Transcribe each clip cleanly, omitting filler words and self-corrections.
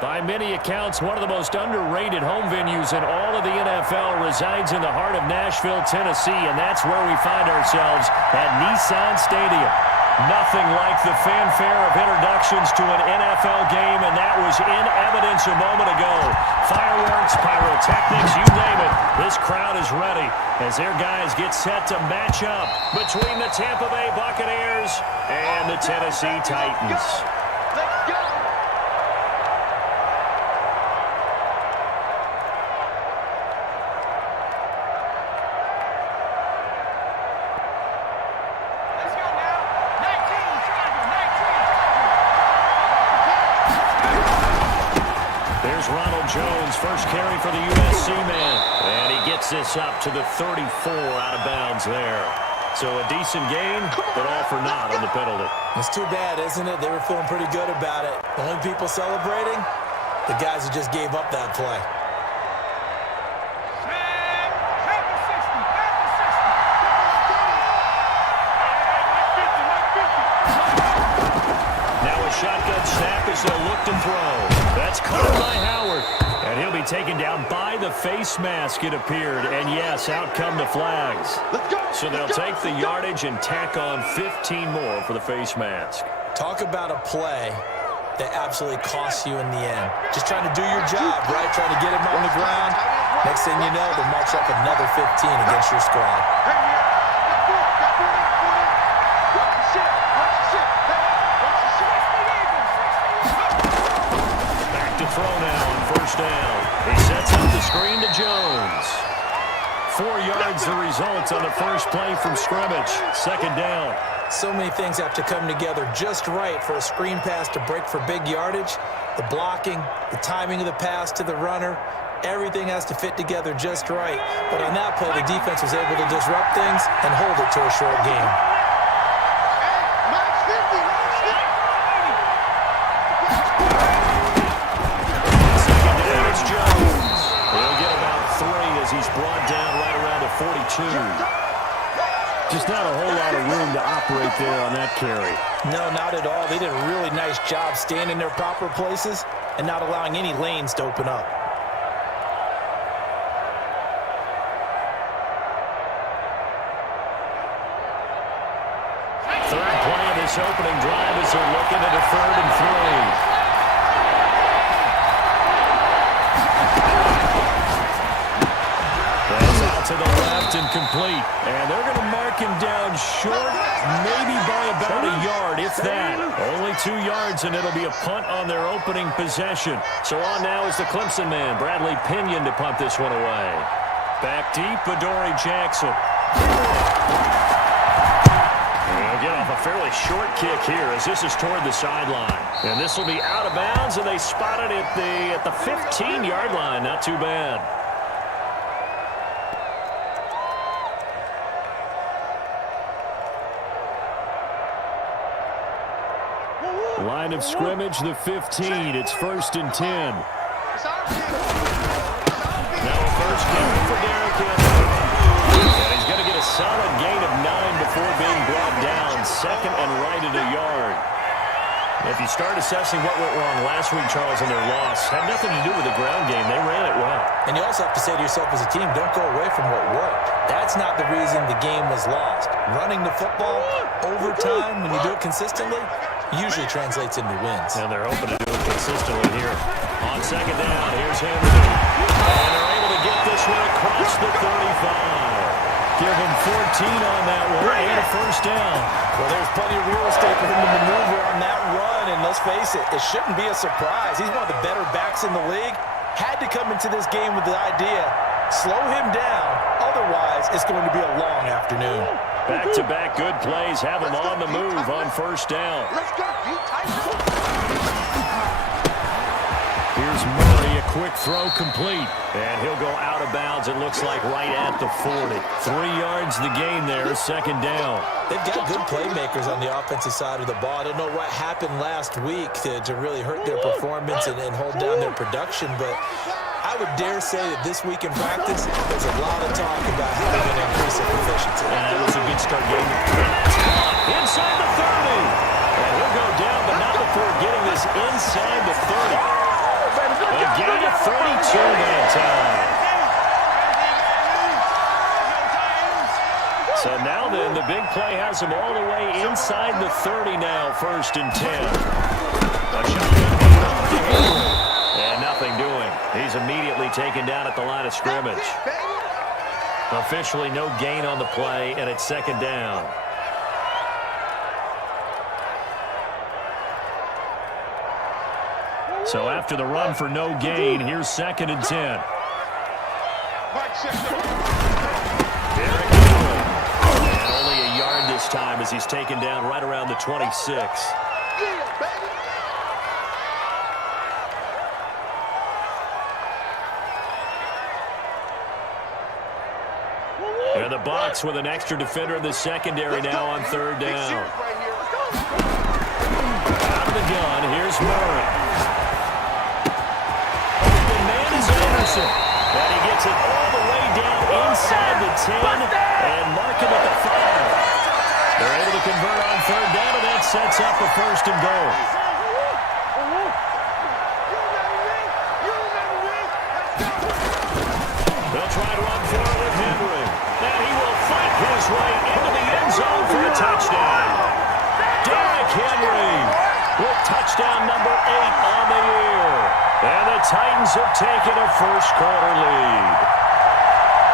By many accounts, one of the most underrated home venues in all of the NFL resides in the heart of Nashville, Tennessee, and that's where we find ourselves at Nissan Stadium. Nothing like the fanfare of introductions to an NFL game, and that was in evidence a moment ago. Fireworks, pyrotechnics, you name it. This crowd is ready as their guys get set to match up between the Tampa Bay Buccaneers and the Tennessee Titans. Let's go! Jones, first carry for the USC man. And he gets this up to the 34 out of bounds there. So a decent gain, but all for naught on the penalty. It's too bad, isn't it? They were feeling pretty good about it. The only people celebrating, the guys who just gave up that play. Now a shotgun snap as they'll look to throw. That's caught by Howard. And he'll be taken down by the face mask, it appeared. And yes, out come the flags. So they'll take the yardage and tack on 15 more for the face mask. Talk about a play that absolutely costs you in the end. Just trying to do your job, right? Trying to get him on the ground. Next thing you know, they'll march up another 15 against your squad. Throw now on first down. He sets up the screen to Jones. 4 yards the result on the first play from scrimmage. Second down. So many things have to come together just right for a screen pass to break for big yardage. The blocking, the timing of the pass to the runner, everything has to fit together just right. But on that play, the defense was able to disrupt things and hold it to a short game. He's brought down right around the 42. Just not a whole lot of room to operate there on that carry. No, not at all. They did a really nice job staying in their proper places and not allowing any lanes to open up. Third play of this opening drive as they're looking at a 3rd and 3. To the left and complete. And they're going to mark him down short, maybe by about a yard, if that. Only 2 yards, and it'll be a punt on their opening possession. So on now is the Clemson man, Bradley Pinion, to punt this one away. Back deep, Adoree Jackson. They'll get off a fairly short kick here as this is toward the sideline. And this will be out of bounds, and they spot it at the 15-yard line. Not too bad. Line of scrimmage, the 15. It's 1st and 10. Now a first carry for Derrick Henry. And he's going to get a solid gain of 9 before being brought down. 2nd and right at a yard. If you start assessing what went wrong last week, Charles, in their loss, had nothing to do with the ground game. They ran it well. And you also have to say to yourself as a team, don't go away from what worked. That's not the reason the game was lost. Running the football, overtime, when you do it consistently, usually translates into wins. And they're hoping to do it consistently here. On second down, here's Henry. And they're able to get this one across the 35. Give him 14 on that one and a first down. Well, there's plenty of real estate for him to maneuver on that run, and let's face it, it shouldn't be a surprise. He's one of the better backs in the league. Had to come into this game with the idea, slow him down, otherwise it's going to be a long afternoon. Back-to-back good plays have him on the move on first down. Let's go, Here's Murray, a quick throw complete. And he'll go out of bounds, it looks like right at the 40. 3 yards the gain there, second down. They've got good playmakers on the offensive side of the ball. I don't know what happened last week to really hurt their performance and hold down their production, but I would dare say that this week in practice, there's a lot of talk about how they're going to increase their efficiency. And that was a good start game. Inside the 30. And he'll go down, but not before getting this inside the 30. play has him all the way inside the 30 now, 1st and 10. A shotgun off to Henry. And nothing doing. He's immediately taken down at the line of scrimmage. Officially no gain on the play, and it's 2nd down. So after the run for no gain, here's 2nd and 10. And only a yard this time as he's taken down right around the 26. And the Bucs with an extra defender in the secondary now on 3rd down. Out of the gun, here's Murray. The man is Anderson. And he gets it all the way down inside the 10 and mark him at the 5. They're able to convert on 3rd down, and that sets up a 1st and goal. They'll try to run for it with Henry. And he will fight his way into the end zone for a touchdown. Derrick Henry with touchdown number 8 on the year. And the Titans have taken a 1st-quarter lead.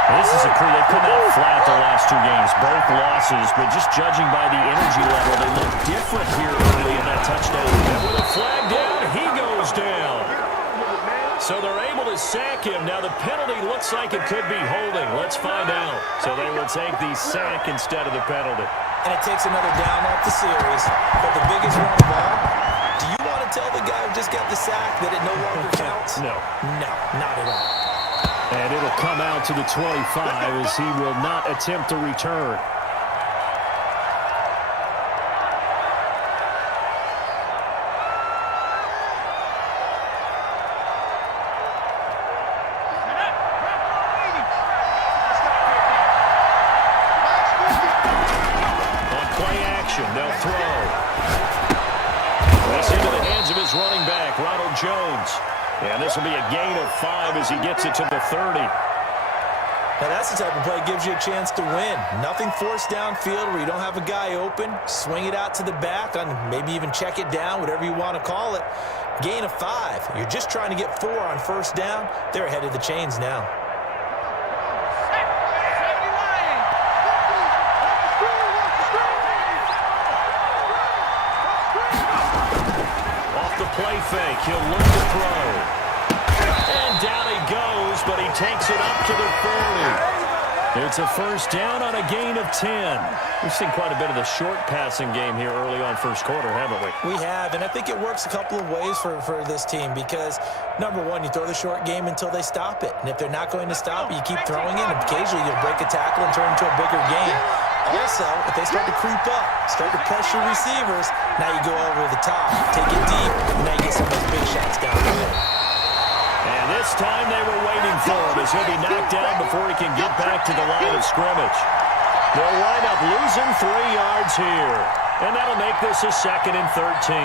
This is a crew. They've come out flat the last 2 games, both losses, but just judging by the energy level, they look different here early in that touchdown. And with a flag down, he goes down. So they're able to sack him. Now the penalty looks like it could be holding. Let's find out. So they will take the sack instead of the penalty. And it takes another down off the series. But the biggest one of all, do you want to tell the guy who just got the sack that it no longer counts? No. No, not at all. And it'll come out to the 25 as he will not attempt to return. On play action, they'll throw. This into the hands of his running back, Ronald Jones. And this will be a gain of 5 as he gets it to the 30. Now that's the type of play that gives you a chance to win. Nothing forced downfield where you don't have a guy open. Swing it out to the back, and maybe even check it down, whatever you want to call it. Gain of 5. You're just trying to get 4 on 1st down. They're ahead of the chains now. Off the play fake, he'll look to throw. And down he goes, but he takes it up to the 40. It's a 1st down on a gain of 10. We've seen quite a bit of the short passing game here early on 1st quarter, haven't we? We have, and I think it works a couple of ways for this team because, number one, you throw the short game until they stop it. And if they're not going to stop it, you keep throwing it, and occasionally you'll break a tackle and turn it into a bigger game. Also, if they start to creep up, start to pressure receivers, now you go over the top, take it deep, and now you get some of those big shots down the middle. And this time they were waiting for him as he'll be knocked down before he can get back to the line of scrimmage. They'll wind up losing 3 yards here. And that'll make this a 2nd and 13.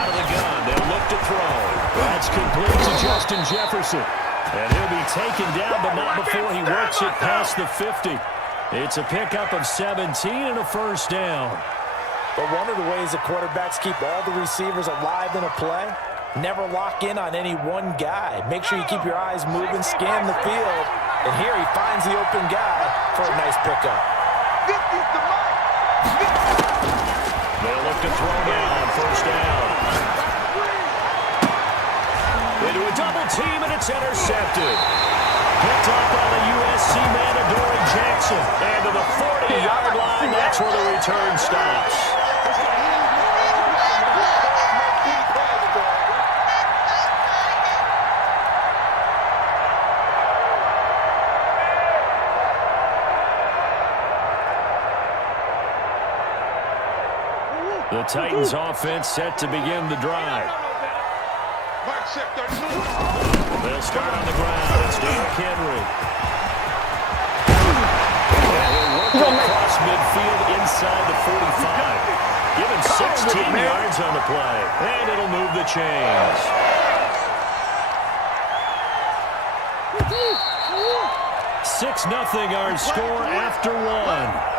Out of the gun, they'll look to throw. That's complete to Justin Jefferson. And he'll be taken down, but not before he works it past the 50. It's a pickup of 17 and a 1st down. But one of the ways that quarterbacks keep all the receivers alive in a play, never lock in on any one guy. Make sure you keep your eyes moving, scan the field. And here he finds the open guy for a nice pickup. They'll look to throw down, 1st down. Into a double team, and it's intercepted. Picked up on the USC man, Adoree Jackson. And to the 40-yard line, that's where the return stops. The Titans offense set to begin the drive. They'll start on the ground. It's Derrick Henry. And he'll work across midfield inside the 45. Given 16 yards on the play, and it'll move the chains. 6-0 our score after one.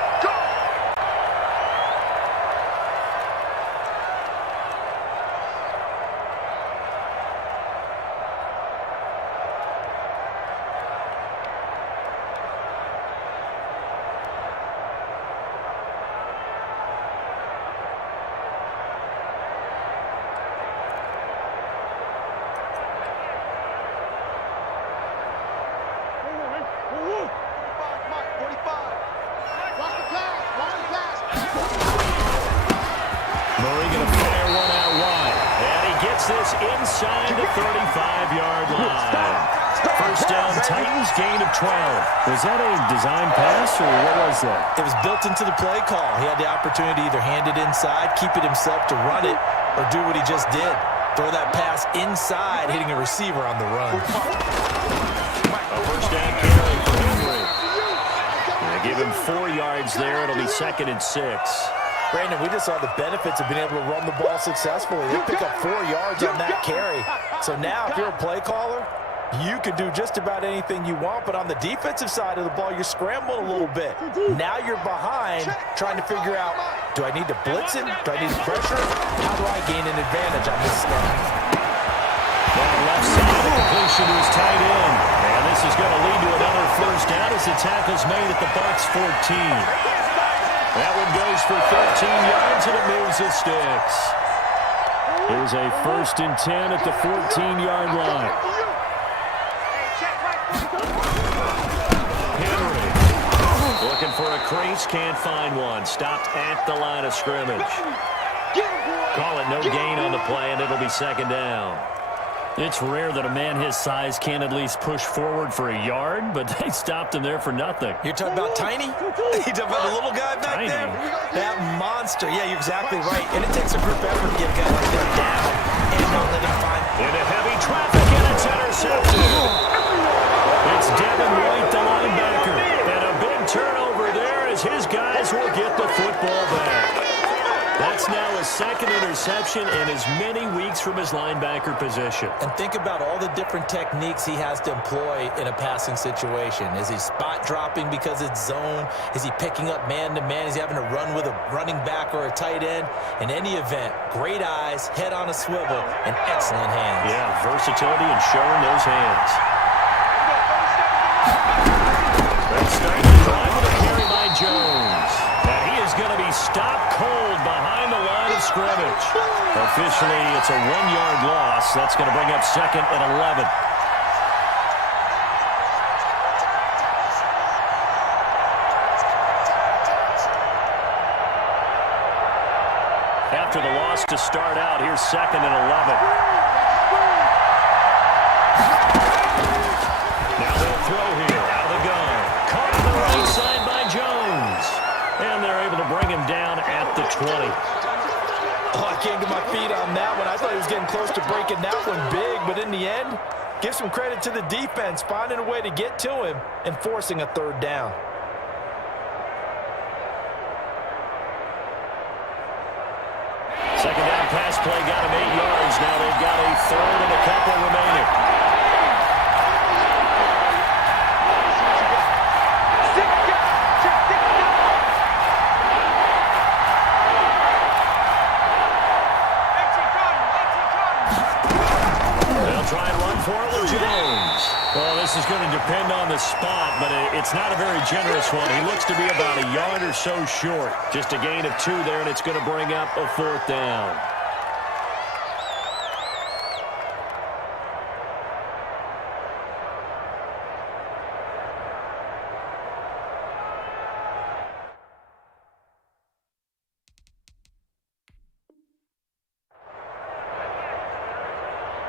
This inside the 35-yard line. First down, Titans, gain of 12. Was that a design pass, or what was that? It was built into the play call. He had the opportunity to either hand it inside, keep it himself to run it, or do what he just did. Throw that pass inside, hitting a receiver on the run. A first down carry for Henry. They give him 4 yards there. It'll be 2nd and 6. Brandon, we just saw the benefits of being able to run the ball successfully. They pick up 4 yards on that carry. So now, if you're a play caller, you can do just about anything you want. But on the defensive side of the ball, you're scrambling a little bit. Now you're behind, trying to figure out, do I need to blitz him? Do I need to pressure him? How do I gain an advantage on this snap? Down left side, the completion to his tight end. And this is going to lead to another first down as the tackle's made at the Bucs 14. That one goes for 13 yards, and it moves the sticks. Here's a 1st and 10 at the 14-yard line. Henry looking for a crease, can't find one. Stopped at the line of scrimmage. Call it no gain on the play, and it'll be 2nd down. It's rare that a man his size can at least push forward for a yard, but they stopped him there for nothing. You're talking about Tiny? You're talking about the little guy back Tiny. there? That monster. Yeah, you're exactly right. And it takes a group effort to get a guy like that down and not let him find. Into heavy traffic, and it's intercepted. It's Devin White, the linebacker. And a big turnover there as his guys will get the football back. That's now his 2nd interception in as many weeks from his linebacker position. And think about all the different techniques he has to employ in a passing situation. Is he spot dropping because it's zone? Is he picking up man-to-man? Is he having to run with a running back or a tight end? In any event, great eyes, head on a swivel, and excellent hands. Yeah, versatility and showing those hands. Let's start the drive with a carry by Jones. And he is going to be stopped cold behind the line of scrimmage. Officially, it's a 1-yard loss. That's going to bring up 2nd and 11. After the loss to start out, here's 2nd and 11. Now they'll throw here out of the gun. Caught on the right side by Jones. And they're able to bring him down at the 20. Oh, I can't get my feet on that one. I thought he was getting close to breaking that one big, but in the end, give some credit to the defense, finding a way to get to him and forcing a 3rd down. Second down pass play got him 8 yards. Now they've got a 3rd and a couple remaining. Try and run for it with Jones. Well, this is going to depend on the spot, but it's not a very generous one. He looks to be about a yard or so short. Just a gain of 2 there, and it's going to bring up a 4th down.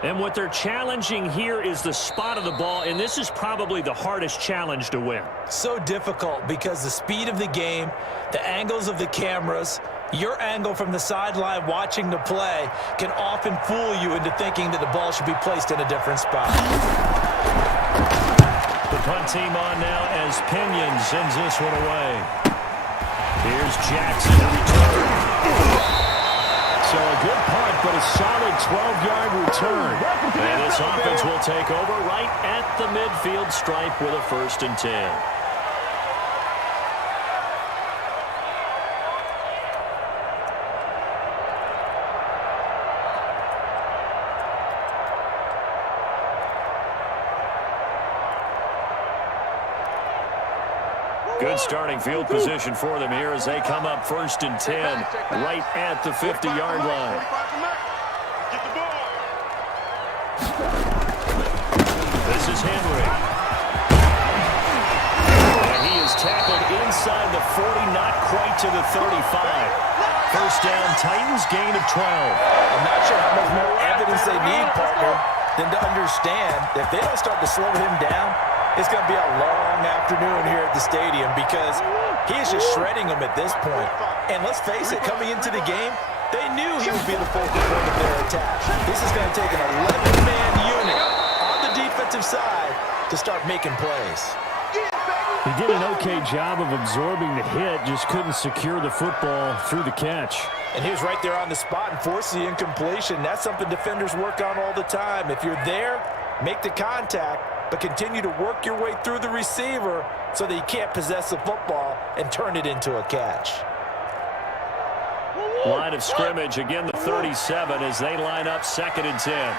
And what they're challenging here is the spot of the ball, and this is probably the hardest challenge to win. So difficult because the speed of the game, the angles of the cameras, your angle from the sideline watching the play can often fool you into thinking that the ball should be placed in a different spot. The punt team on now as Pinion sends this one away. Here's Jackson to return. So a good punt, but a solid 12-yard return. And this offense will take over right at the midfield stripe with a 1st and 10. Good starting field position for them here as they come up 1st and 10 right at the 50-yard line. This is Henry. And he is tackled inside the 40, not quite to the 35. 1st down, Titans, gain of 12. I'm not sure how much more evidence they need, partner, than to understand that if they don't start to slow him down, it's going to be a long afternoon here at the stadium because he is just shredding them at this point. And let's face it, coming into the game, they knew he would be the focal point of their attack. This is going to take an 11-man unit on the defensive side to start making plays. He did an okay job of absorbing the hit, just couldn't secure the football through the catch. And he was right there on the spot and forced the incompletion. That's something defenders work on all the time. If you're there, make the contact, but continue to work your way through the receiver so that he can't possess the football and turn it into a catch. Line of scrimmage, again the 37 as they line up 2nd and 10.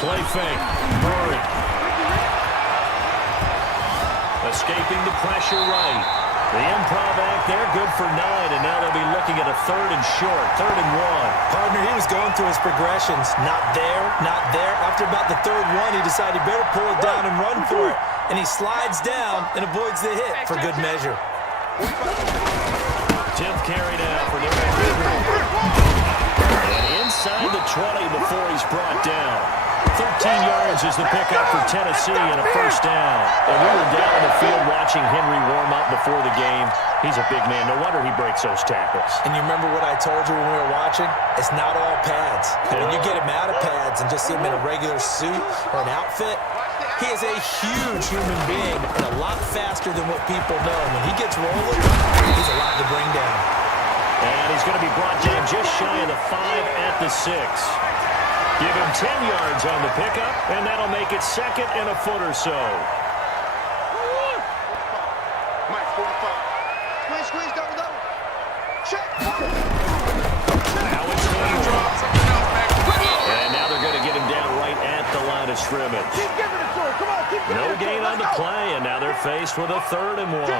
Play fake, Murray. Escaping the pressure right. The improv act there, good for 9, and now they'll be looking at a 3rd and short, 3rd and 1. Partner, he was going through his progressions. Not there, not there. After about the 3rd one, he decided he better pull it down and run for it. And he slides down and avoids the hit for good measure. 10th carry now for Derek Henry. And inside the 20 before he's brought down. 13 yards is the pickup for Tennessee and a 1st down. And we were down in the field watching Henry warm up before the game. He's a big man. No wonder he breaks those tackles. And you remember what I told you when we were watching? It's not all pads. When you get him out of pads and just see him in a regular suit or an outfit, he is a huge human being and a lot faster than what people know. When he gets rolling, he's a lot to bring down. And he's going to be brought down just shy of the 5 at the 6. Give him 10 yards on the pickup, and that'll make it 2nd and a foot or so. Now it's Henry. And now they're going to get him down right at the line of scrimmage. No gain on the play, and now they're faced with a 3rd and 1.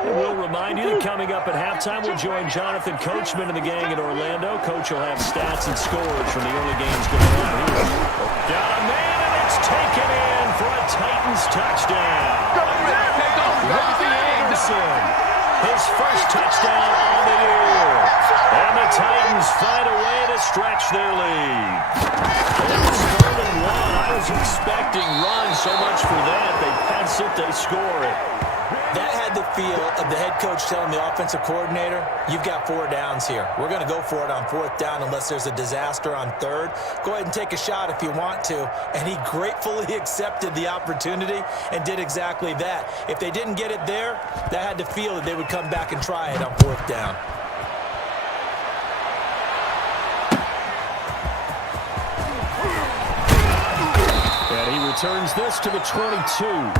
We'll remind you that coming up at halftime, we'll join Jonathan Coachman and the gang in Orlando. Coach will have stats and scores from the early games going on here. Got a man, and it's taken in for a Titans touchdown. Robbie Anderson, his 1st touchdown on the year. And the Titans find a way to stretch their lead. It was 3rd and 1. I was expecting runs so much for that. They pass it, they score it. That had the feel of the head coach telling the offensive coordinator, you've got 4 downs here. We're going to go for it on 4th down unless there's a disaster on 3rd. Go ahead and take a shot if you want to. And he gratefully accepted the opportunity and did exactly that. If they didn't get it there, that had the feel that they would come back and try it on 4th down. And he returns this to the 22.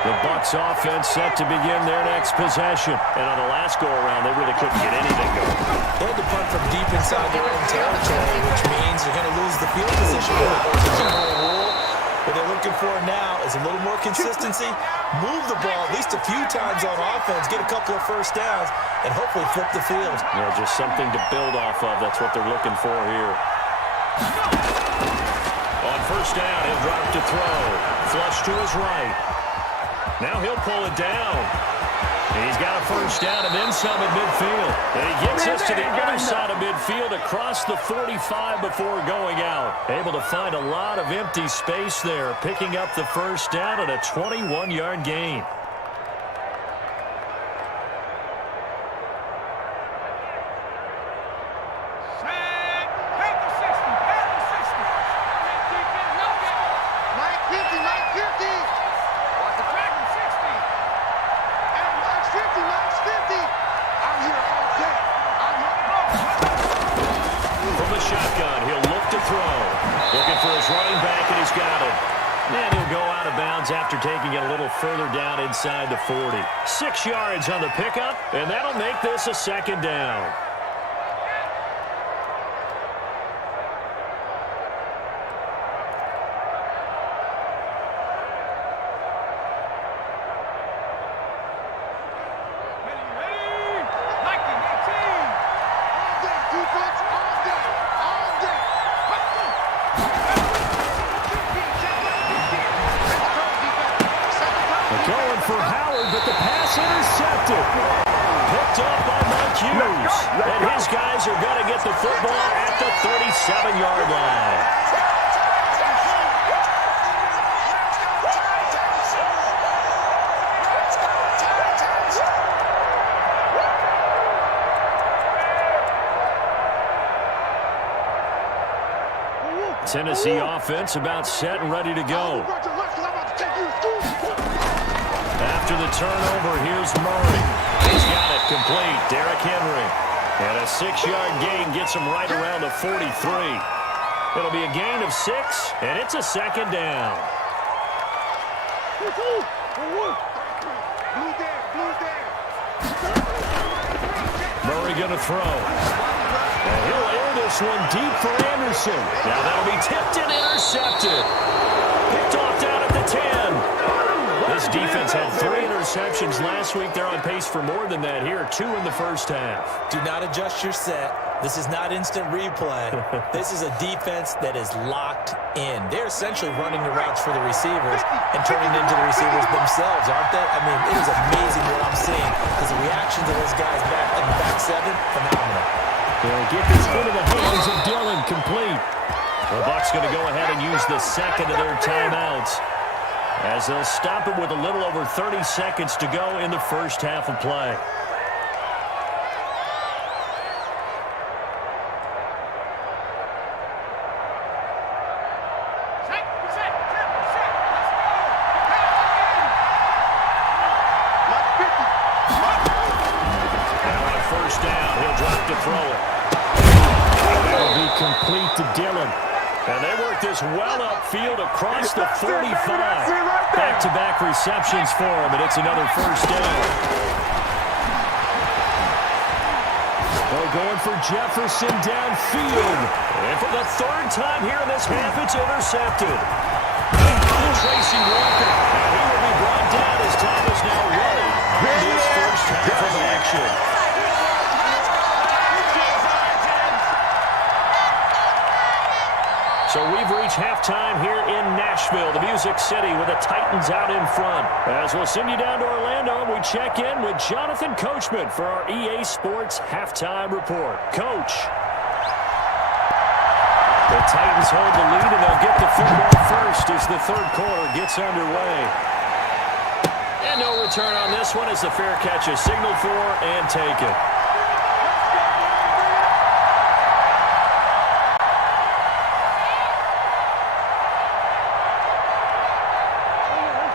The Bucs offense set to begin their next possession. And on the last go-around, they really couldn't get anything going. They had to punt from deep inside their own territory, which means they're going to lose the field position. It's a general rule, but they look looking for now is a little more consistency, move the ball at least a few times on offense, get a couple of first downs, and hopefully flip the field. Yeah, just something to build off of. That's what they're looking for here. On first down, he'll drop to throw. Flush to his right. Now he'll pull it down. He's got a first down and then some at midfield. And he gets us to the other side of midfield across the 45 before going out. Able to find a lot of empty space there, picking up the first down and a 21-yard gain. Shotgun, he'll look to throw. Looking for his running back, and he's got it. And he'll go out of bounds after taking it a little further down inside the 40. 6 yards on the pickup, and that'll make this a second down. Going for Howard, but the pass intercepted. Picked up by Mike Hughes. And his guys are going to get the football at the 37-yard line. Tennessee offense about set and ready to go. After the turnover, here's Murray. He's got it complete. Derrick Henry. And a 6-yard gain gets him right around the 43. It'll be a gain of 6, and it's a second down. Murray going to throw. And he'll air this one deep for Anderson. Now that'll be tipped and intercepted. Picked off down at the 10. This defense had 3 interceptions last week. They're on pace for more than that here. 2 in the first half. Do not adjust your set. This is not instant replay. This is a defense that is locked in. They're essentially running the routes for the receivers and turning into the receivers themselves, aren't they? I mean, it is amazing what I'm seeing because the reactions of those guys back in the back 7, phenomenal. They'll get this into the hands of Dillon, complete. The Bucs going to go ahead and use the second of their timeouts, as they'll stop it with a little over 30 seconds to go in the first half of play. Now on first down, he'll drop to throw it. That'll be complete to Dillon. And they work this well upfield across the 45. Back-to-back receptions for him, and it's another first down. They're going for Jefferson downfield. And for the 3rd time here in this half, it's intercepted. Tracy Walker. And he will be brought down as time is now running in this first half of action. So we've reached halftime here in Nashville, the Music City, with the Titans out in front. As we'll send you down to Orlando, we check in with Jonathan Coachman for our EA Sports Halftime Report. Coach. The Titans hold the lead, and they'll get the football first as the 3rd quarter gets underway. And no return on this one as the fair catch is signaled for and taken.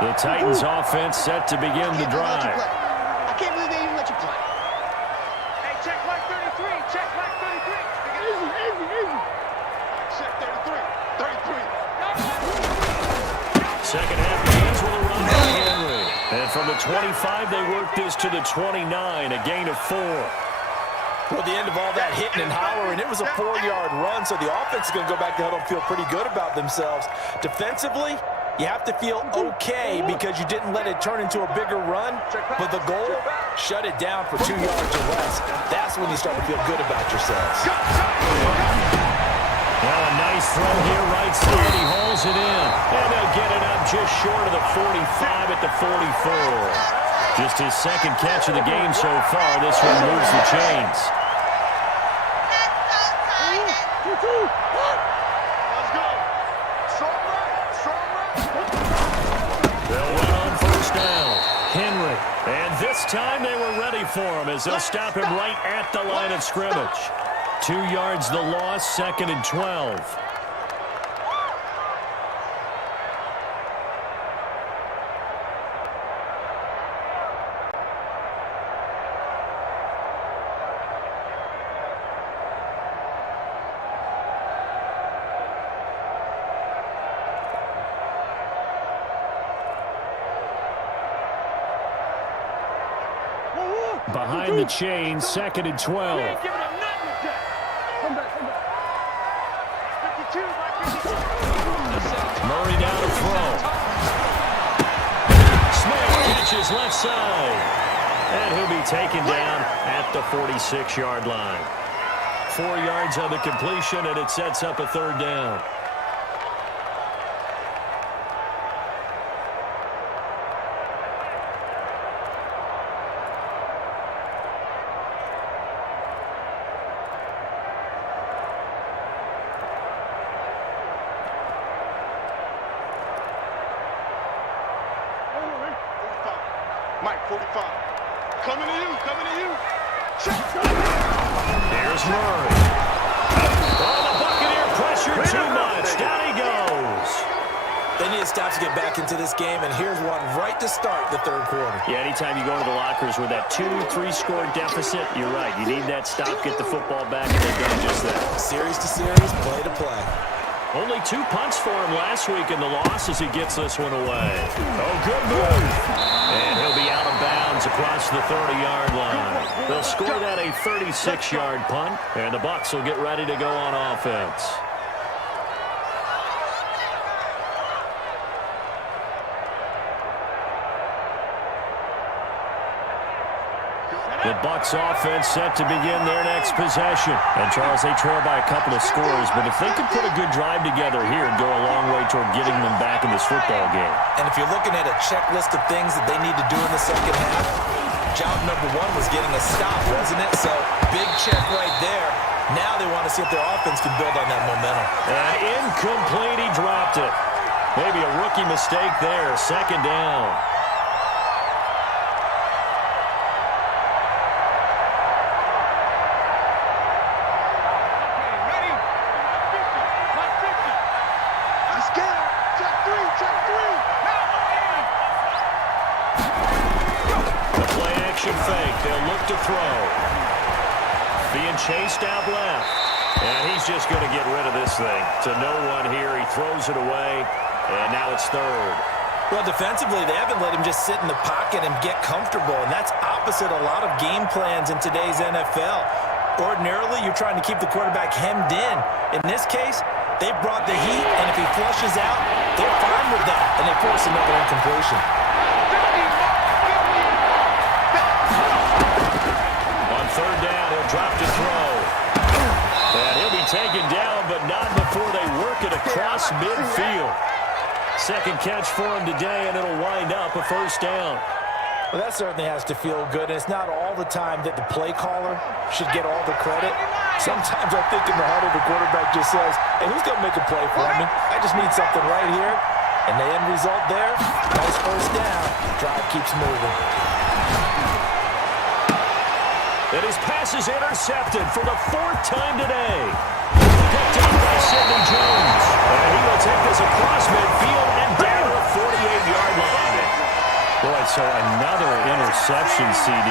The Titans offense set to begin the drive. I can't believe they even let you play. Hey, check like 33. Check like 33. Easy. Check 33. 33. Second half begins with a run by Henry. And from the 25, they work this to the 29, a gain of 4. Well, the end of all that hitting and hollering, it was a 4-yard run, so the offense is going to go back to huddle and feel pretty good about themselves. Defensively, You have to feel okay because you didn't let it turn into a bigger run, but the goal, shut it down for 2 yards or less. That's when you start to feel good about yourselves. Well, a nice throw here, right side. He hauls it in. And they'll get it up just short of the 45 at the 44. Just his second catch of the game so far. This one moves the chains. Let's go. Strong right. Strong right. They'll win on first down. Henry. And this time they were ready for him as they'll stop him right at the line of scrimmage. 2 yards the loss, 2nd and 12. Behind the chain, 2nd and 12. Murray down to throw. Smith catches left side. And he'll be taken down at the 46-yard line. 4 yards on the completion, and it sets up a 3rd down. Mike, 45. Coming to you, coming to you. Here's Murray. Oh, the Buccaneer pressure too much. Down he goes. They need to stop to get back into this game, and here's one right to start the 3rd quarter. Yeah, anytime you go to the lockers with that 2-3 score deficit, you're right. You need that stop, get the football back, and they've done just that. Series to series, play to play. Only 2 punts for him last week in the loss as he gets this one away. Oh, good move. And he'll be out of bounds across the 30-yard line. They'll score that a 36-yard punt, and the Bucs will get ready to go on offense. The Bucs offense set to begin their next possession. And, Charles, they trail by a couple of scores, but if they could put a good drive together here and go a long way toward getting them back in this football game. And if you're looking at a checklist of things that they need to do in the second half, job number 1 was getting a stop, wasn't it? So, big check right there. Now they want to see if their offense can build on that momentum. Incomplete, he dropped it. Maybe a rookie mistake there, 2nd down. Fake. They'll look to throw. Being chased out left. And he's just going to get rid of this thing. To no one here. He throws it away. And now it's 3rd. Well, defensively, they haven't let him just sit in the pocket and get comfortable. And that's opposite a lot of game plans in today's NFL. Ordinarily, you're trying to keep the quarterback hemmed in. In this case, they brought the heat. And if he flushes out, they're fine with that. And they force another incompletion. On 3rd down, he'll drop to throw. And he'll be taken down, but not before they work it across midfield. 2nd catch for him today, and it'll wind up a 1st down. Well, that certainly has to feel good. And it's not all the time that the play caller should get all the credit. Sometimes I think in the huddle, the quarterback just says, hey, who's going to make a play for me? I just need something right here. And the end result there, nice 1st down. Drive keeps moving. And his pass is intercepted for the 4th time today. Picked up by Sidney Jones. And he will take this across midfield and down to the 48-yard line. Boy, so another interception, CD.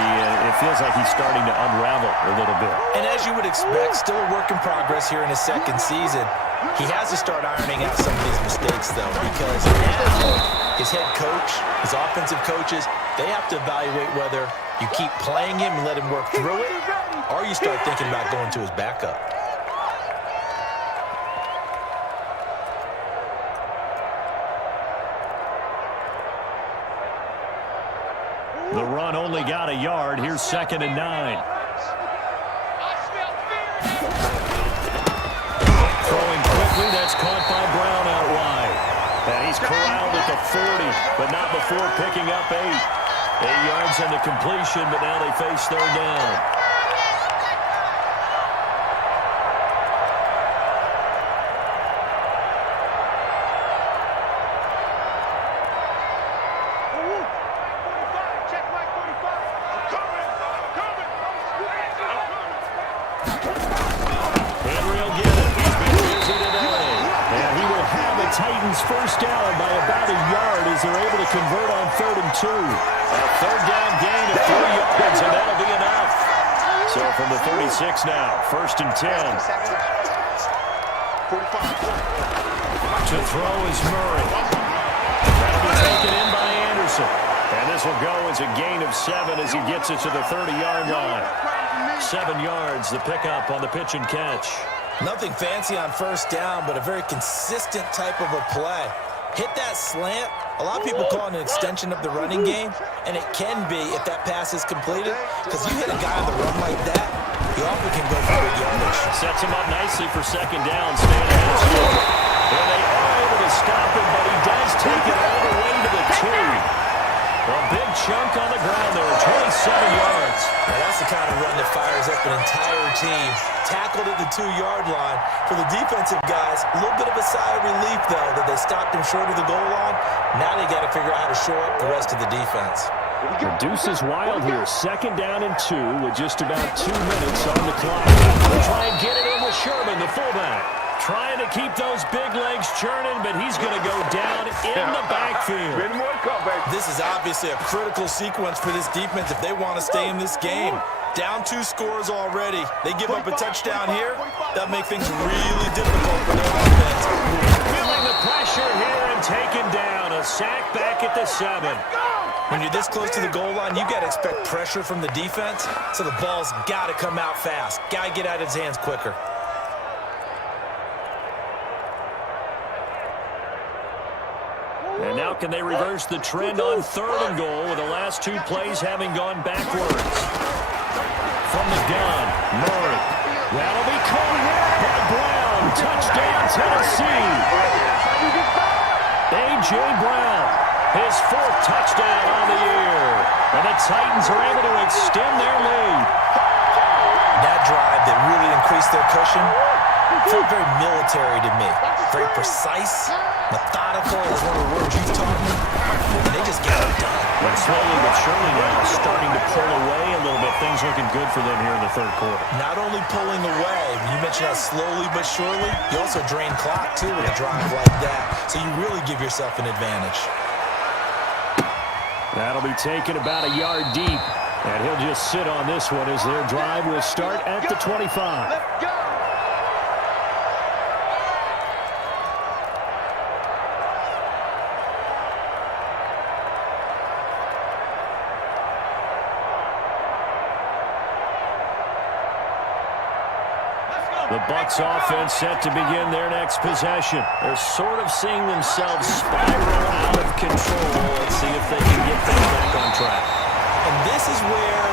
It feels like he's starting to unravel a little bit. And as you would expect, still a work in progress here in his 2nd season. He has to start ironing out some of these mistakes, though, because now his head coach, his offensive coaches, they have to evaluate whether you keep playing him and let him work through it, or you start thinking about going to his backup. The run only got a yard. Here's 2nd and 9. Throwing quickly. That's caught by Brown out wide. And he's corralled at the 40, but not before picking up 8. 8 yards on the completion, but now they face 3rd down. Titans first down by about a yard as they're able to convert on 3rd and 2. A 3rd down gain of 3 yards, and that'll be enough. So from the 36 now, 1st and 10. To throw is Murray. That'll be taken in by Anderson. And this will go as a gain of 7 as he gets it to the 30-yard line. 7 yards, the pickup on the pitch and catch. Nothing fancy on 1st down, but a very consistent type of a play. Hit that slant. A lot of people call it an extension of the running game, and it can be if that pass is completed, because you hit a guy on the run like that, he often can go for big yardage. Sets him up nicely for 2nd down, staying ahead of score. And they are able to stop him, but he does take it all the way to the 2. A big chunk on the ground there, 27 yards. Now that's the kind of run that fires up an entire team. Tackled at the 2-yard line. For the defensive guys, a little bit of a sigh of relief, though, that they stopped him short of the goal line. Now they got to figure out how to shore up the rest of the defense. The deuce is wild here. 2nd down and 2 with just about 2 minutes on the clock. They'll try and get it in with Sherman, the fullback. Trying to keep those big legs churning, but he's going to go down in the backfield. This is obviously a critical sequence for this defense if they want to stay in this game. Down 2 scores already. They give up a touchdown here. That'll make things really difficult for their offense. Feeling the pressure here and taken down. A sack back at the 7. When you're this close to the goal line, you got to expect pressure from the defense, so the ball's got to come out fast. Got to get out of his hands quicker. And now can they reverse the trend on 3rd and goal with the last 2 plays having gone backwards? From the gun, Murray. That'll be caught by Brown. Touchdown, Tennessee. A.J. Brown, his 4th touchdown on the year. And the Titans are able to extend their lead. That drive that really increased their cushion felt very military to me. Very precise, methodical is one of the words you've taught me. And they just got it done. And slowly but surely now starting to pull away a little bit. Things looking good for them here in the 3rd quarter. Not only pulling away, you mentioned how slowly but surely, you also drain clock too with a drive like that. So you really give yourself an advantage. That'll be taken about a yard deep. And he'll just sit on this one as their drive will start at the 25. Let's go! The Bucs offense set to begin their next possession. They're sort of seeing themselves spiral out of control. Let's see if they can get things back on track. And this is where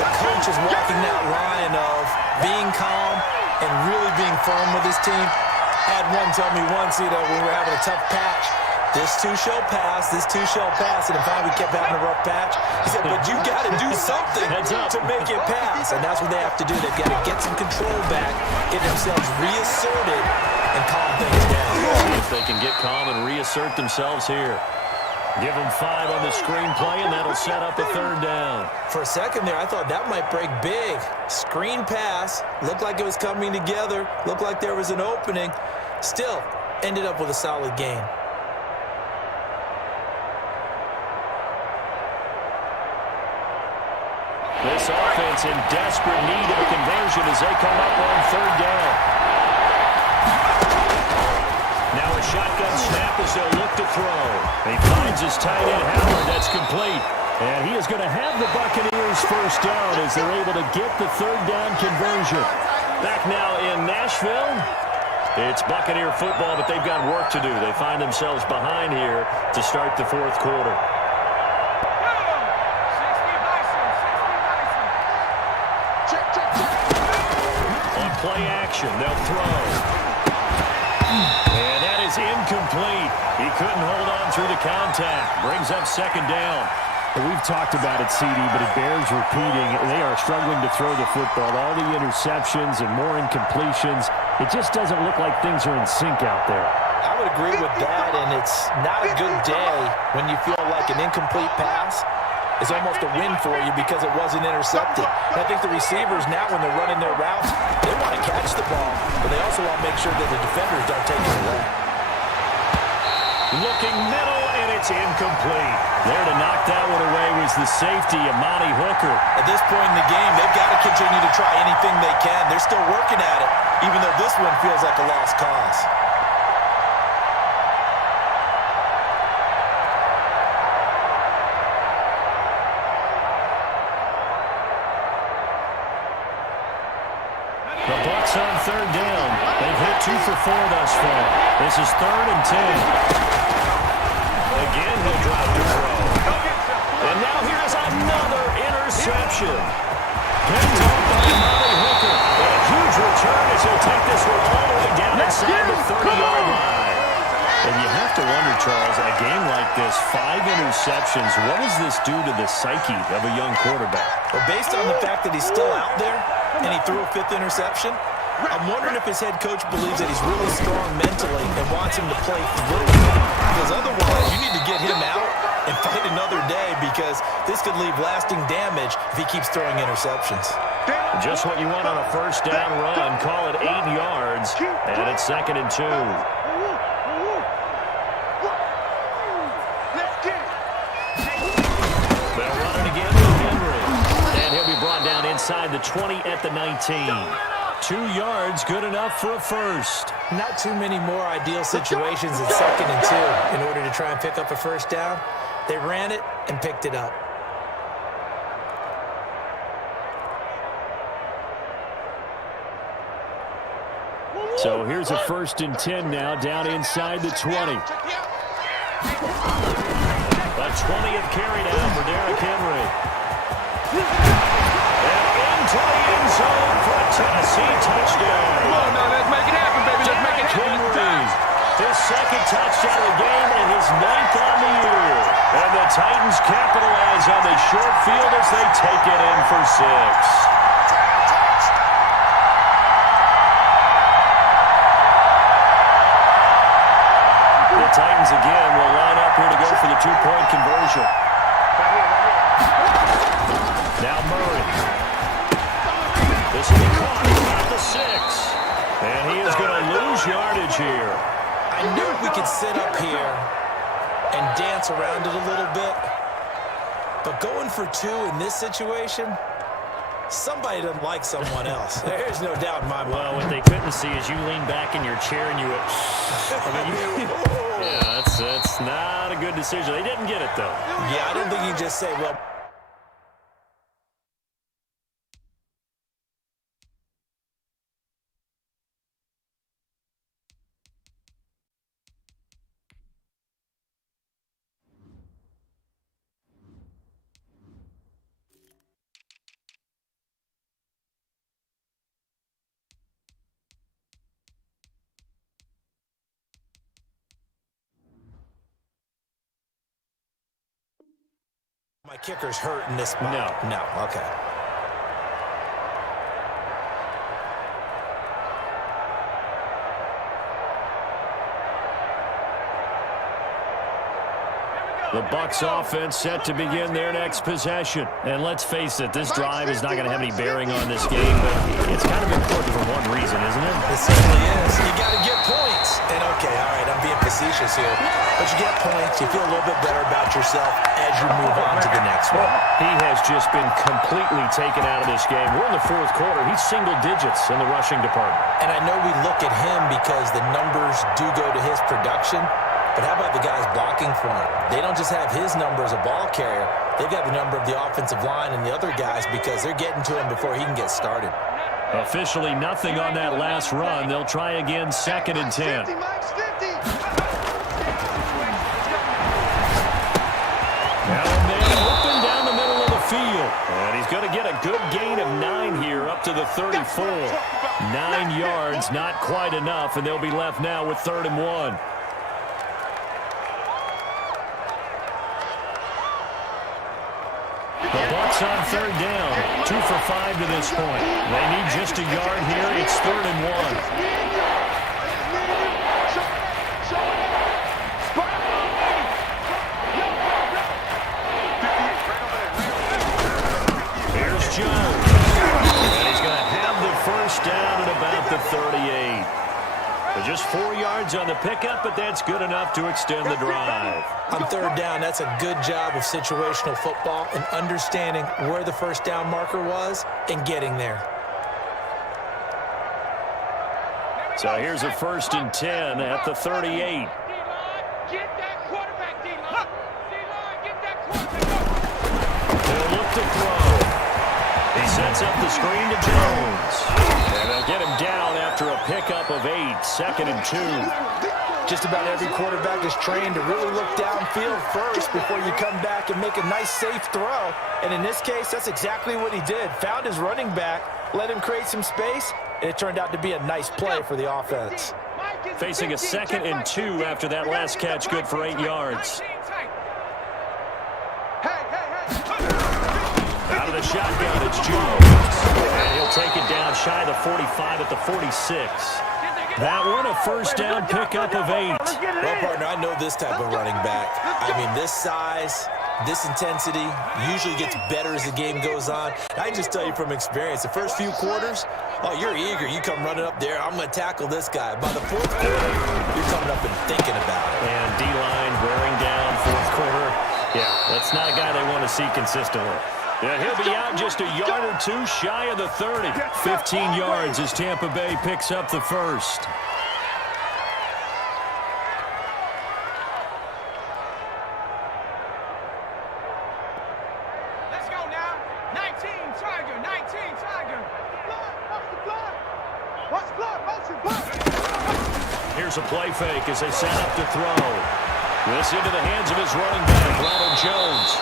the coach is walking that line of being calm and really being firm with his team. I had one tell me once, when we were having a tough patch, this too shall pass, this too shall pass, and finally we kept having a rough patch. He said, but you got to do something to make it pass, and that's what they have to do. They've got to get some control back, get themselves reasserted, and calm things down. See if they can get calm and reassert themselves here. Give them 5 on the screen play, and that'll set up a 3rd down. For a second there, I thought that might break big. Screen pass, looked like it was coming together, looked like there was an opening. Still, ended up with a solid game. This offense in desperate need of a conversion as they come up on 3rd down. Now a shotgun snap as they'll look to throw. He finds his tight end, Howard. That's complete. And he is going to have the Buccaneers first down as they're able to get the 3rd down conversion. Back now in Nashville. It's Buccaneer football, but they've got work to do. They find themselves behind here to start the 4th quarter. play action. They'll throw. And that is incomplete. He couldn't hold on through the contact. Brings up second down. We've talked about it, CD, but it bears repeating. They are struggling to throw the football. All the interceptions and more incompletions. It just doesn't look like things are in sync out there. I would agree with that, and it's not a good day when you feel like an incomplete pass is almost a win for you because it wasn't intercepted. And I think the receivers now, when they're running their routes, they want to catch the ball, but they also want to make sure that the defenders don't take it away. Looking middle, and it's incomplete. There to knock that one away was the safety, Amani Hooker. At this point in the game, they've got to continue to try anything they can. They're still working at it, even though this one feels like a lost cause. The Bucs on third down. They've hit 2 for 4 thus far. This is 3rd and 10. Again, he'll drop to throw. And now here's another interception. Picked up by Amani Hooker. A huge return as he'll take this one all the way down inside the 30-yard line. And you have to wonder, Charles, a game like this, 5 interceptions, what does this do to the psyche of a young quarterback? Well, based on the fact that he's still out there and he threw a 5th interception, I'm wondering if his head coach believes that he's really strong mentally and wants him to play through it. Because otherwise, you need to get him out and fight another day because this could leave lasting damage if he keeps throwing interceptions. Just what you want on a first down run. Call it 8 yards, and it's 2nd and 2. They'll run it again with Henry. And he'll be brought down inside the 20 at the 19. 2 yards, good enough for a first. Not too many more ideal situations at 2nd and 2 in order to try and pick up a first down. They ran it and picked it up. So here's a 1st and 10 now, down inside the 20. A 20th carry down for Derrick Henry. And into the end zone for a Tennessee touchdown. Come on now, let's make it happen, baby. Let's make it Henry, his 2nd touchdown of the game and his 9th on the year. And the Titans capitalize on the short field as they take it in for 6. The Titans again will line up here to go for the 2-point conversion. Now Murray. This will be caught at the 6. And he is going to lose yardage here. I knew we could sit up here and dance around it a little bit. But going for 2 in this situation, somebody doesn't like someone else. There's no doubt in my mind. Well, what they couldn't see is you lean back in your chair and you went, yeah, that's not a good decision. They didn't get it, though. Yeah, I don't think you just say, well, my kicker's hurt in this spot. No, okay. The Bucs offense set to begin their next possession. And let's face it, this drive is not going to have any bearing on this game, but it's kind of important for one reason, isn't it? It certainly is. You got to get points. And okay, all right, I'm being facetious here. But you get points, you feel a little bit better about yourself as you move on to the next one. He has just been completely taken out of this game. We're in the 4th quarter. He's single digits in the rushing department. And I know we look at him because the numbers do go to his production. But how about the guys blocking for him? They don't just have his number as a ball carrier. They've got the number of the offensive line and the other guys because they're getting to him before he can get started. Officially nothing on that last run. They'll try again 2nd and 10. Now a man open down the middle of the field. And he's going to get a good gain of 9 here up to the 34. 9 yards, not quite enough, and they'll be left now with 3rd and 1. The Bucs on 3rd down. 2 for 5 to this point. They need just a yard here. It's 3rd and 1. Jones. And he's going to have the first down at about the 38. So just 4 yards on the pickup, but that's good enough to extend the drive. On 3rd down, that's a good job of situational football and understanding where the first down marker was and getting there. So here's a 1st and 10 at the 38. Get that quarterback, D-line. D-line, get that quarterback. They'll look to throw. He sets up the screen to Jones. And they'll get him down after a pickup of 8. 2nd and 2. Just about every quarterback is trained to really look downfield first before you come back and make a nice, safe throw. And in this case, that's exactly what he did. Found his running back, let him create some space, and it turned out to be a nice play for the offense. Facing a 2nd and 2 after that last catch, good for 8 yards. Out of the shotgun, it's Jones. And he'll take it down shy of the 45 at the 46. That one a first down pickup of 8. Well, partner, I know this type of running back. I mean, this size, this intensity usually gets better as the game goes on. I can just tell you from experience, the first few quarters, oh, you're eager. You come running up there, I'm going to tackle this guy. By the 4th quarter, you're coming up and thinking about it. And D-line wearing down 4th quarter. Yeah, that's not a guy they want to see consistently. Yeah, he'll be out just a yard or 2 shy of the 30. 15 yards as Tampa Bay picks up the first. Let's go now. 19, Tiger. 19, Tiger. Watch blood. Motion, blood. Here's a play fake as they set up to throw. This into the hands of his running back, Ronald Jones.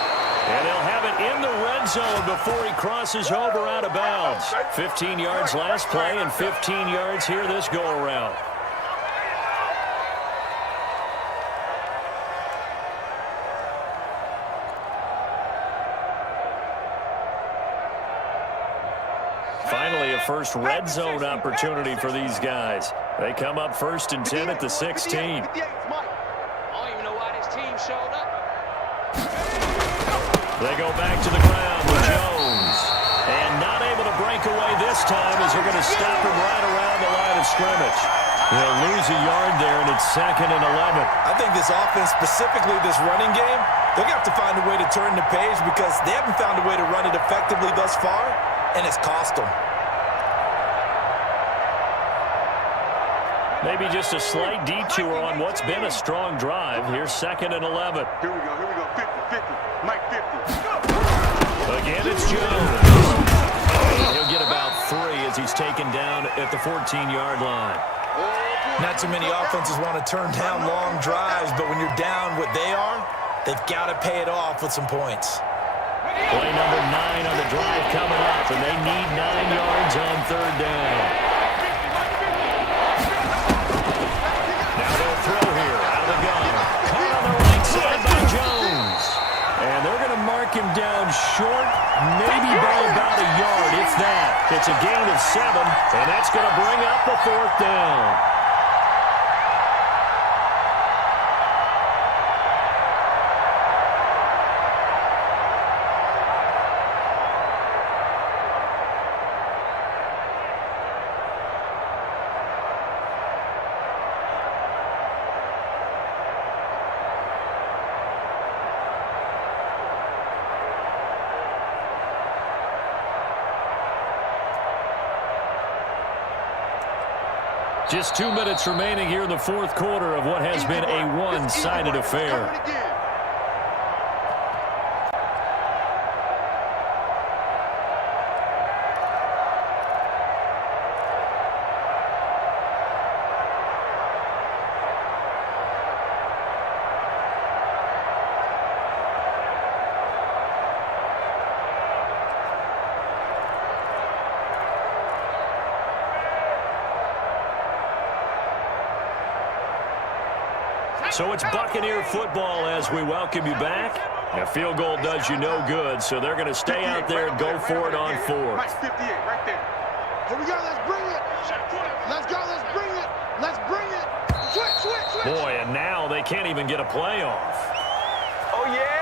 And they'll have it in the red zone before he crosses over out of bounds. 15 yards last play and 15 yards here this go-around. Finally, a first red zone opportunity for these guys. They come up 1st and 10 at the 16. I don't even know why this team showed up. They go back to the ground with Jones. And not able to break away this time as they're going to stop him right around the line of scrimmage. They'll lose a yard there, and it's 2nd and 11. I think this offense, specifically this running game, they're going to have to find a way to turn the page because they haven't found a way to run it effectively thus far, and it's cost them. Maybe just a slight detour on what's been a strong drive. Here's 2nd and 11. Here we go. 50, 50. Mike 50. Again, it's Jones. He'll get about 3 as he's taken down at the 14-yard line. Not too many offenses want to turn down long drives, but when you're down what they are, they've got to pay it off with some points. Play number 9 on the drive coming up, and they need 9 yards on 3rd down. Now they'll throw here out of the gun. Caught on the right side by Jones. And they're going to mark him down short, maybe by about a yard, if that. It's a gain of 7, and that's going to bring up the 4th down. Just 2 minutes remaining here in the 4th quarter of what has been a one-sided affair. So it's Buccaneer football as we welcome you back. A field goal does you no good, so they're going to stay out there and go for it on fourth. Mike 58, right there. Here we go. Let's bring it. Let's go. Let's bring it. Let's bring it. Switch, switch, switch. Boy, and now they can't even get a play off. Oh, yeah.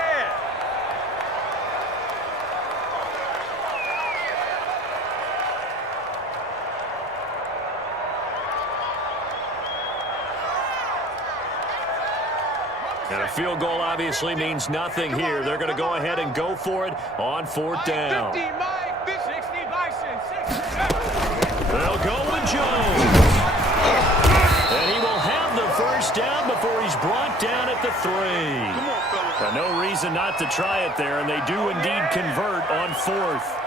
And a field goal obviously means nothing here. They're going to go ahead and go for it on fourth down. 50, Mike. 60, Bison. 60. They'll go with Jones. And he will have the first down before he's brought down at the 3. Come on, fellas. No reason not to try it there, and they do indeed convert on fourth.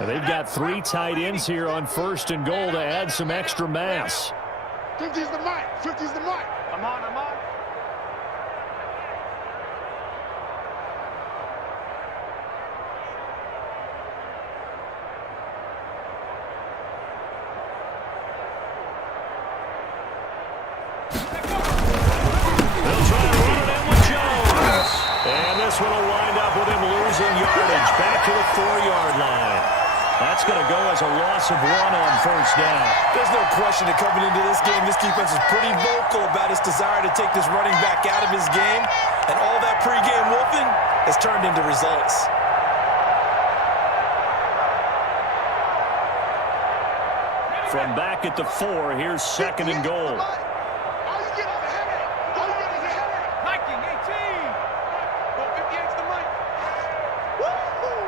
And they've got 3 tight ends here on first and goal to add some extra mass. 50's the Mike. 50's the Mike. I'm on. They'll try to run it in with Jones. And this one will wind up with him losing yardage back to the 4-yard line. That's going to go as a loss of 1 on first down. There's no question that coming into this game, this defense is pretty vocal about its desire to take this running back out of his game. And all that pregame whooping has turned into results. From back at the 4, here's second and goal. All you get is a headache. All you get is a headache. Viking 18. Well, 58's the Mike. Woo-hoo.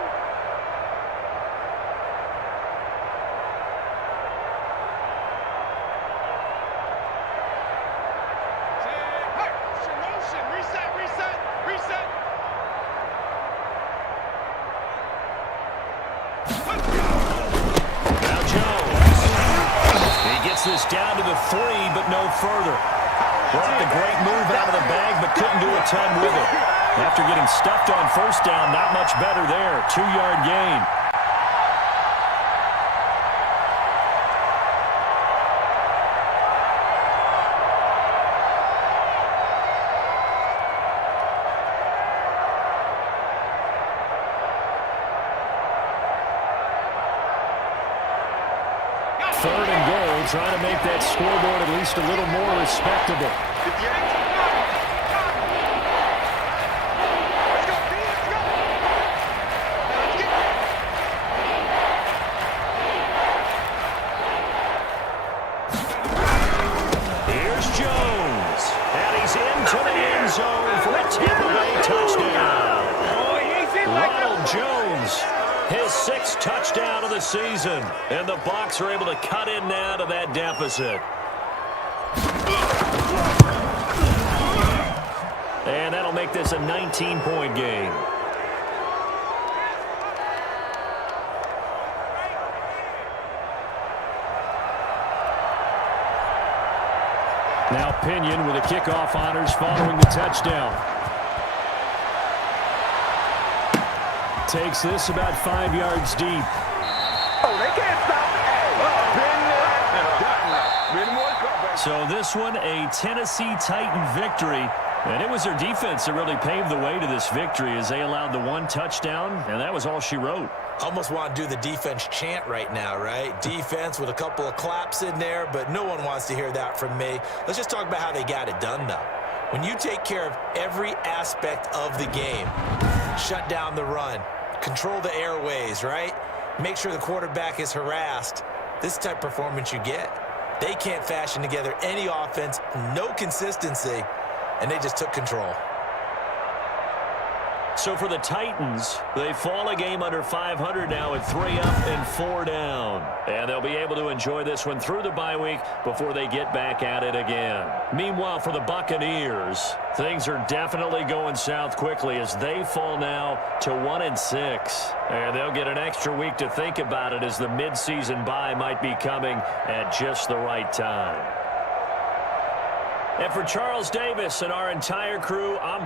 Motion. Reset. Now Jones. He gets this down to the 3, but no further. Brought the great move out of the bag, but couldn't do a ton with it. After getting stuffed on first down, not much better there. 2-yard gain. Third and goal, trying to make that scoreboard at least a little more respectable. 58. Here's Jones, and he's into the end zone for a Tampa Bay touchdown. Ronald Jones, his 6th touchdown of the season, and the Bucs are able to cut in now to that deficit. And that'll make this a 19-point game. Now Pinion with the kickoff honors following the touchdown. Takes this about 5 yards deep. Oh, they can't stop it. So this one, a Tennessee Titan victory. And it was their defense that really paved the way to this victory as they allowed the 1 touchdown, and that was all she wrote. Almost want to do the defense chant right now, right? Defense with a couple of claps in there, but no one wants to hear that from me. Let's just talk about how they got it done, though. When you take care of every aspect of the game, shut down the run, control the airways, right? Make sure the quarterback is harassed. This type of performance you get. They can't fashion together any offense, no consistency, and they just took control. So for the Titans, they fall a game under 500 now at 3 up and 4 down. And they'll be able to enjoy this one through the bye week before they get back at it again. Meanwhile, for the Buccaneers, things are definitely going south quickly as they fall now to 1-6. And they'll get an extra week to think about it as the midseason bye might be coming at just the right time. And for Charles Davis and our entire crew, I'm